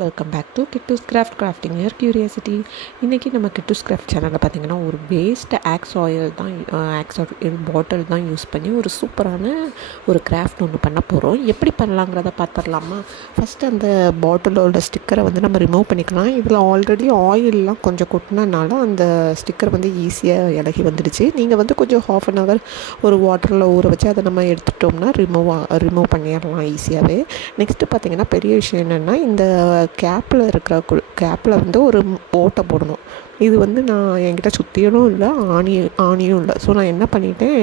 Welcome back to Kittu's craft crafting your curiosity இன்றைக்கி நம்ம Kittu's craft சேனலில் பார்த்தீங்கன்னா ஒரு வேஸ்ட் ஆக்ஸ் ஆயில் தான் ஆக்ஸ் ஆயில் பாட்டில் தான் யூஸ் பண்ணி ஒரு சூப்பரான ஒரு கிராஃப்ட் ஒன்று பண்ண போகிறோம் எப்படி பண்ணலாங்கிறத பார்த்துடலாமா ஃபஸ்ட்டு அந்த பாட்டிலோட ஸ்டிக்கரை வந்து நம்ம ரிமூவ் பண்ணிக்கலாம். இதில் ஆல்ரெடி ஆயிலெலாம் கொஞ்சம் கொட்டினனால அந்த ஸ்டிக்கர் வந்து ஈஸியாக இலகி வந்துடுச்சு. நீங்கள் வந்து கொஞ்சம் ஹாஃப் அன் ஹவர் ஒரு வாட்டரில் ஊற வச்சு அதை நம்ம எடுத்துட்டோம்னா ரிமூவ் ரிமூவ் பண்ணிடலாம் ஈஸியாகவே நெக்ஸ்ட்டு பார்த்தீங்கன்னா பெரிய விஷயம் என்னென்னா இந்த கேப்பில் இருக்கிற கு கேப்பில் வந்து ஒரு ஓட்டை போடணும். இது வந்து நான் என்கிட்ட சுத்தியலும் இல்லை ஆணி ஆணியும் இல்லை. ஸோ நான் என்ன பண்ணிட்டேன்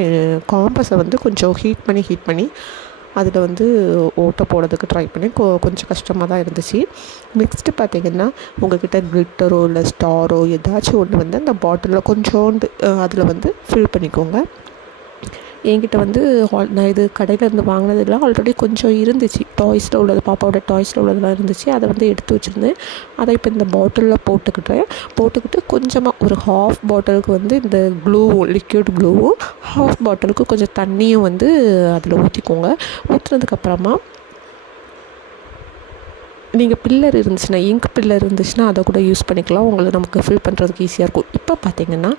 காம்பஸை வந்து கொஞ்சம் ஹீட் பண்ணி ஹீட் பண்ணி அதில் வந்து ஓட்டை போடுறதுக்கு ட்ரை பண்ணி கொ கொஞ்சம் கஷ்டமாக தான் இருந்துச்சு. நெக்ஸ்ட்டு பார்த்தீங்கன்னா உங்கள்கிட்ட கிளிட்டரோ இல்லை ஸ்டாரோ ஏதாச்சும் ஒன்று வந்து அந்த பாட்டிலில் கொஞ்சோண்டு அதில் வந்து ஃபில் பண்ணிக்கோங்க. என்கிட்ட வந்து ஆல் நான் இது கடையில் இருந்து வாங்கினதுலாம் ஆல்ரெடி கொஞ்சம் இருந்துச்சு. டாய்ஸில் உள்ளது பாப்பாவோட டாய்ஸில் உள்ளதெல்லாம் இருந்துச்சு. அதை வந்து எடுத்து வச்சுருந்தேன். அதை இப்போ இந்த பாட்டிலில் போட்டுக்கிட்டேன். போட்டுக்கிட்டு கொஞ்சமாக ஒரு ஹாஃப் பாட்டிலுக்கு வந்து இந்த க்ளூவும் லிக்யூட் க்ளூவும் ஹாஃப் பாட்டிலுக்கு கொஞ்சம் தண்ணியும் வந்து அதில் ஊற்றிக்கோங்க ஊற்றுனதுக்கப்புறமா நீங்கள் பில்லர் இருந்துச்சுன்னா இங்க் பில்லர் இருந்துச்சுன்னா அதை கூட யூஸ் பண்ணிக்கலாம். உங்களை நமக்கு ஃபில் பண்ணுறதுக்கு ஈஸியாக இருக்கும். இப்போ பார்த்தீங்கன்னா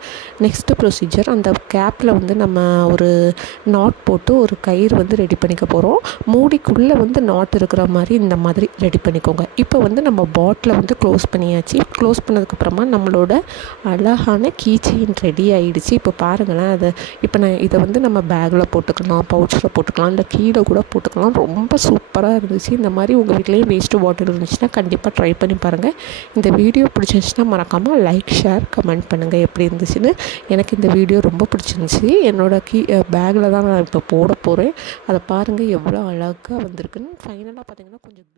நெக்ஸ்ட்டு ப்ரொசீஜர் அந்த கேப்பில் வந்து நம்ம ஒரு நாட் போட்டு ஒரு கயிறு வந்து ரெடி பண்ணிக்க போகிறோம் மூடிக்குள்ளே வந்து நாட் இருக்கிற மாதிரி இந்த மாதிரி ரெடி பண்ணிக்கோங்க. இப்போ வந்து நம்ம பாட்டிலை வந்து க்ளோஸ் பண்ணியாச்சு. க்ளோஸ் பண்ணதுக்கப்புறமா நம்மளோட அழகான கீ செயின் ரெடி ஆகிடுச்சு இப்போ பாருங்களேன் அதை இப்போ நான் இதை வந்து நம்ம பேக்கில் போட்டுக்கலாம் பவுச்சில் போட்டுக்கலாம் இல்லை கீழே கூட போட்டுக்கலாம். ரொம்ப சூப்பராக இருந்துச்சு. இந்த மாதிரி உங்கள் வீட்லேயும் வேஸ்ட்டு பாட்டில் இருந்துச்சுன்னா கண்டிப்பாக ட்ரை பண்ணி பாருங்கள் இந்த வீடியோ பிடிச்சிருந்துச்சுன்னா மறக்காமல் லைக் ஷேர் கமெண்ட் பண்ணி பண்ணுங்கள் எப்படி இருந்துச்சுன்னு எனக்கு இந்த வீடியோ ரொம்ப பிடிச்சிருந்துச்சி. என்னோடய கீ பேக்கில் தான் நான் இப்போ போட போகிறேன் அதை பாருங்கள் எவ்வளோ அழகாக வந்திருக்குன்னு. ஃபைனலாக பார்த்தீங்கன்னா கொஞ்சம்